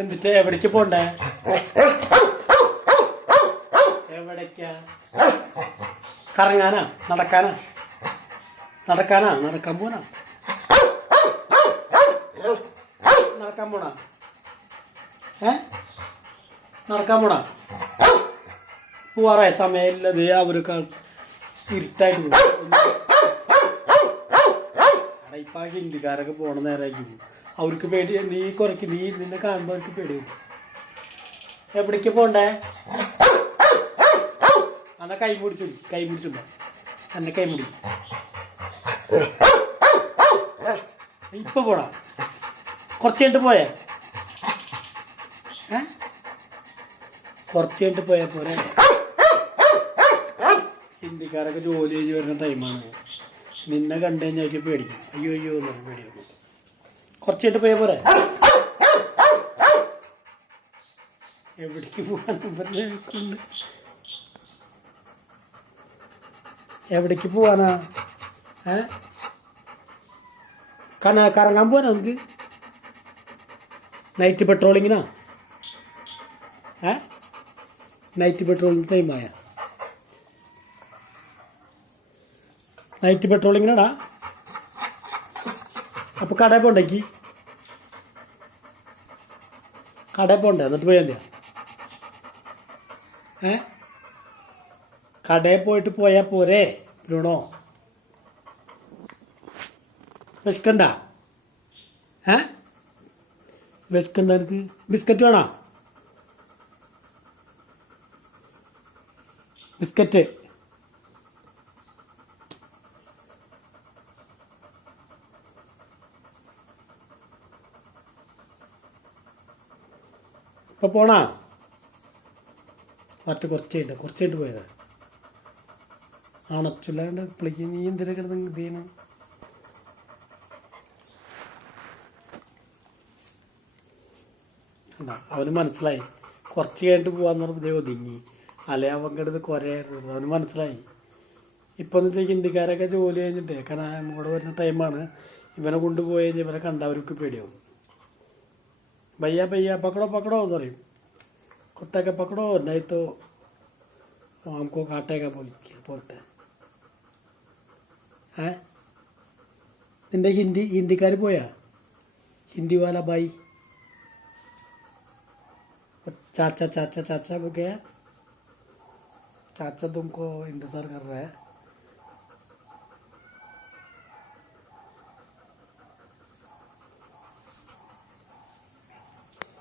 എന്നിട്ട് എവിടേക്ക് പോണ്ടേ? എവിടേക്കാ? കറങ്ങാനാ? നടക്കാനാ? നടക്കാൻ പോണാ? നടക്കാൻ പോണാ? നടക്കാൻ പോണാ? പോവാറായ സമയമില്ലത്. അവരൊക്കെ ഇരുട്ടായിട്ട് ഇപ്പൊ ഹിന്ദിക്കാരൊക്കെ പോണ നേരമായിരിക്കും. അവർക്ക് പേടി. നീ കുറയ്ക്ക്. നീ നിന്നെ കാണുമ്പോൾ അവർക്ക് പേടിയും. എവിടേക്ക് പോണ്ടേ? എന്നാ കൈ പിടിച്ചുണ്ടോ? എന്നെ കൈ പിടി. ഇപ്പൊ പോടാ. കുറച്ച് കഴിഞ്ഞിട്ട് പോയേ? കുറച്ച് കഴിഞ്ഞിട്ട് പോയാ പോരെ? ഹിന്ദിക്കാരൊക്കെ ജോലി കഴിഞ്ഞ് വരുന്ന ടൈമാണ്. നിന്നെ കണ്ടു കഴിഞ്ഞാൽ പേടിക്കും. അയ്യോ എന്ന് പറഞ്ഞ് പേടിക്കും. കുറച്ച് കഴിഞ്ഞിട്ട് പോയാ പോരെ? എവിടേക്ക് പോവാന്ന് പറഞ്ഞുകൊണ്ട് എവിടേക്ക് പോവാനാ? കറങ്ങാൻ പോവാനാ നമുക്ക്? നൈറ്റ് പെട്രോളിങ്ങിനാ? നൈറ്റ് പെട്രോളിങ് ടൈമായ? നൈറ്റ് പെട്രോളിങ്ങിനാടാ? അപ്പൊ കടയിൽ പോണ്ടേക്ക്? കടയിൽ പോണ്ടേ? എന്നിട്ട് പോയാൽ മതിയാ? കടയിൽ പോയിട്ട് പോയാ പോരെ ബ്രൂണോ? വിശക്കണ്ട? വിശക്കണ്ട? എനിക്ക് ബിസ്ക്കറ്റ് വേണോ? ബിസ്ക്കറ്റ് ഇപ്പൊ പോണാ? കുറച്ചായിട്ട് പോയതാ. അണച്ചില്ലാണ്ട് ഇപ്പോഴേക്ക് നീ എന്തിനാ കിടന്ന് ഇത് ചെയ്യണം? അവന് മനസ്സിലായി. കുറച്ച് കഴിഞ്ഞിട്ട് പോകാന്ന് പറഞ്ഞതേ ഒതുങ്ങി. അല്ലെ അവൻ കിടന്ന് കുറയായിരുന്നു. അവന് മനസ്സിലായി. ഇപ്പം എന്ന് വെച്ചാൽ ഹിന്ദിക്കാരൊക്കെ ജോലി കഴിഞ്ഞിട്ടേ, കാരണം ഇവിടെ വരുന്ന ടൈമാണ്. ഇവനെ കൊണ്ടുപോയി കഴിഞ്ഞാൽ ഇവനെ കണ്ടവർക്ക് പേടിയാവും. भैया पकड़ो എന്ന് പറയും. കുത്തൊക്കെ പക്കടോ നൈത്തോ हमको काटेगा പോട്ടെ. നിന്റെ ഹിന്ദിക്കാർ പോയാ? हिंदी वाला भाई चाचा हो गया? चाचा तुमको इंतजार कर रहा है.